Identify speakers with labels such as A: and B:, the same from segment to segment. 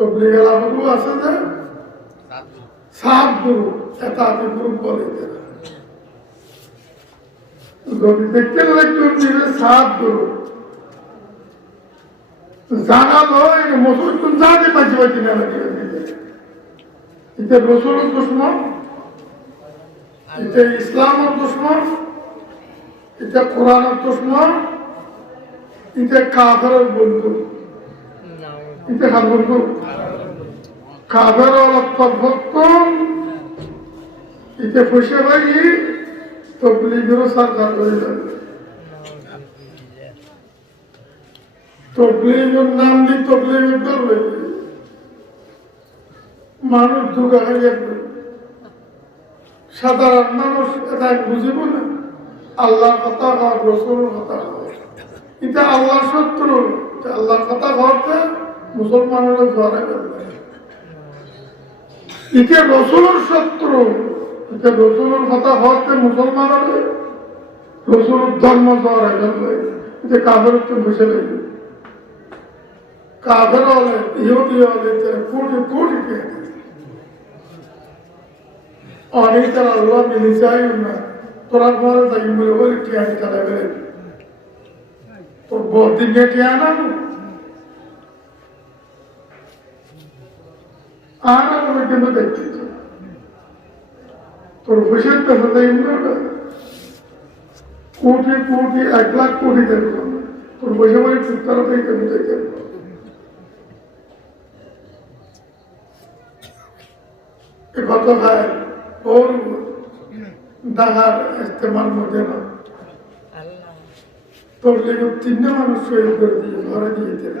A: তবলিগেলা গুরু আছে যে সাত গুরু একাধিক গুরু বলে এদের। যদি দেখতে লাগবেন দিবে সাত গুরু জানালো এই মুসলমান জানি পাঁচি পাঁচি না লাগে এটা রসুলের দুশ্মন এটা ইসলামের দুশ্মন এটা কোরআনের দুশ্মন এটা কাফের বন্ধু। এটা কার বন্ধু কাফের অর্থভক্ত এটা খুশি ভাই তবলিগেরও সরকার হয়ে যাবে তবলিগের নাম দিয়ে তবলিগের দল হয়ে মানুষ দুগা হয়ে সাধারণ মানুষ এটা বুঝিব না। আল্লাহর কথা হওয়ার রসুলের কথা হওয়া এটা আল্লাহর শত্রু। এটা আল্লাহর কথা হওয়াতে মুসলমানেরা ধরে ফেলবে এটা রসুলের শত্রু এটা রসুলের কথা হওয়াতে মুসলমানেরা রসুলের ধর্ম ধরে ফেলবে কাবের তো বসে লাগবে কাবের হলে, ইহুদি হলে কোটি কোটি পেয়ে অনেক তারা আল্লাহ মিলে চাই না। তোরা ঘরে যাই বলে বলে টিয়ানি তারা বেড়ে তোর বদিনকে টিয়া না আর আমি কিন্তু দেখতে চাই। তোর বসে পেশা দেয় কোটি কোটি এক লাখ কোটি দেবে তোর বসে বসে টুকতারা থেকে কেন দেখতে এ কত খায় ওর ডাকার ইস্তেমাল মধ্যে না তোর লেগে তিনটে মানুষ শহীদ করে দিয়ে ঘরে দিয়ে দেবে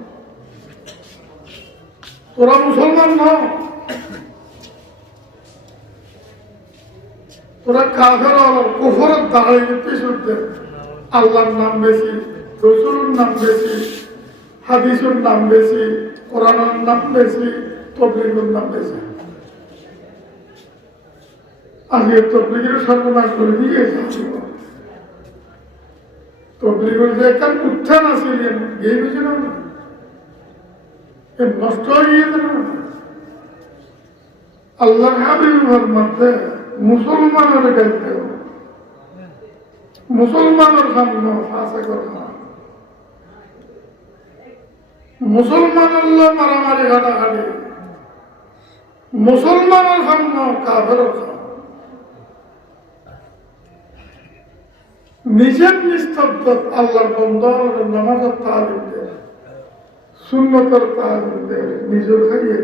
A: তোরা মুসলমান ন? তোরা কাফের কুফরের দাঁড়াই পেছনে আল্লাহর নাম বেশি, রসুলের নাম বেশি, হাদিসের নাম বেশি, কোরআনের নাম বেশি, তবলিগের নাম বেশি। আজকে তবলিগের সর্বনাশ করে দিয়েছে তবলিগের যে একটা উত্থান আসিলেন এই বুঝে না? এ নষ্ট গিয়েছে না আল্লাহ হাবিবের মধ্যে মুসলমানের হবে। মুসলমানের সামনে আশা করে না মুসলমানের লোক মারামারি, ঘাটাঘাটি। মুসলমানের সামনে কাফের নিজের নিস্তব্ধ আল্লাহর বন্ধন নামাজের তালিম দেয় সুন্নতর দেয় নিজের খাইয়ে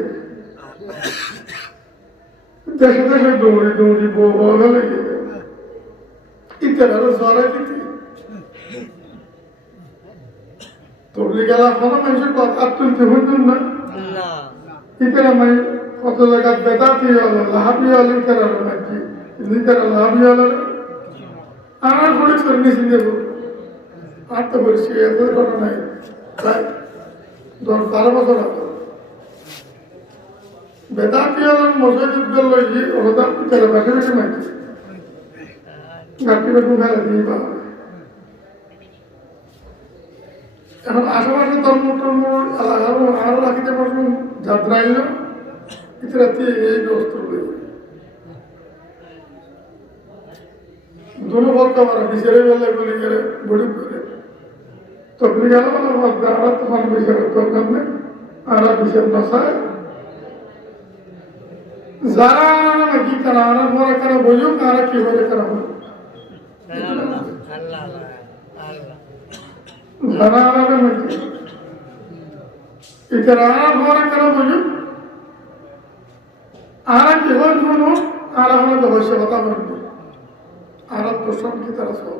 A: দেশে দেশে দৌড়ি দৌড়ি বউ বলে লেগে ইত্যাদি জ্বরে দিতে। তবলি গেলা কোনো মানুষের কথা তুলতে হইতেন না। ইতারা মাই কত জায়গা বেদাতি হলো লাহাবি হলো ইতারা নাকি। ইতারা লাহাবি হলো আমার করে করে নিয়েছি দেবো। আর তো বলছি এত তাই দশ বারো বছর আগে বেদাতি হলো মসজিদ গেল যে ওটা ইতারা বেশি বেশি মাইছে গাড়ি বেগুন ফেলে দিয়ে পাওয়া এখন আশেপাশে ধর্ম টর্ম আরও আরও রাখিতে পারবেন যাত্রা এলো, কিন্তু রাতে এই ব্যবস্থা দুটো বলতে পারে বিচারে বেলা, বলি গেলে বডি করে তখন গেল আমরা তখন বিচারের দরকার নেই আর বিচার নসায় যারা নাকি তারা আনা পরে কারা বইও কারা কি হলে কারা বইও যারা আনাবে নাকি এটা রানা ভরা কেন বুঝুন আর কি হয় আর হলে বলবে আর প্রশ্ন কি তারা সব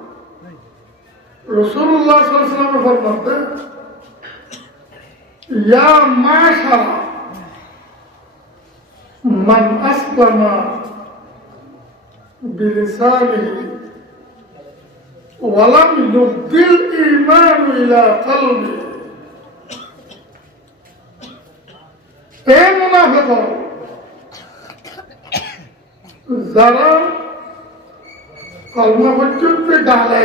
A: রসুল্লাহ সাল্লামে ফরমাতে ইয়া মাশারা মান আসলামা بلسانه ولم يبدي الإيمان إلى قلبه এ মুনাফেক যারা কলমা পর্যন্ত ডালে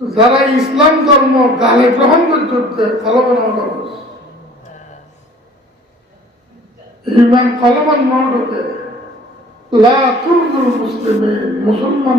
A: যারা ইসলাম ধর্ম গালে গ্রহণ করতে কলম না ইমান কলমান তুরদুল মুসলিমিন মুসলমান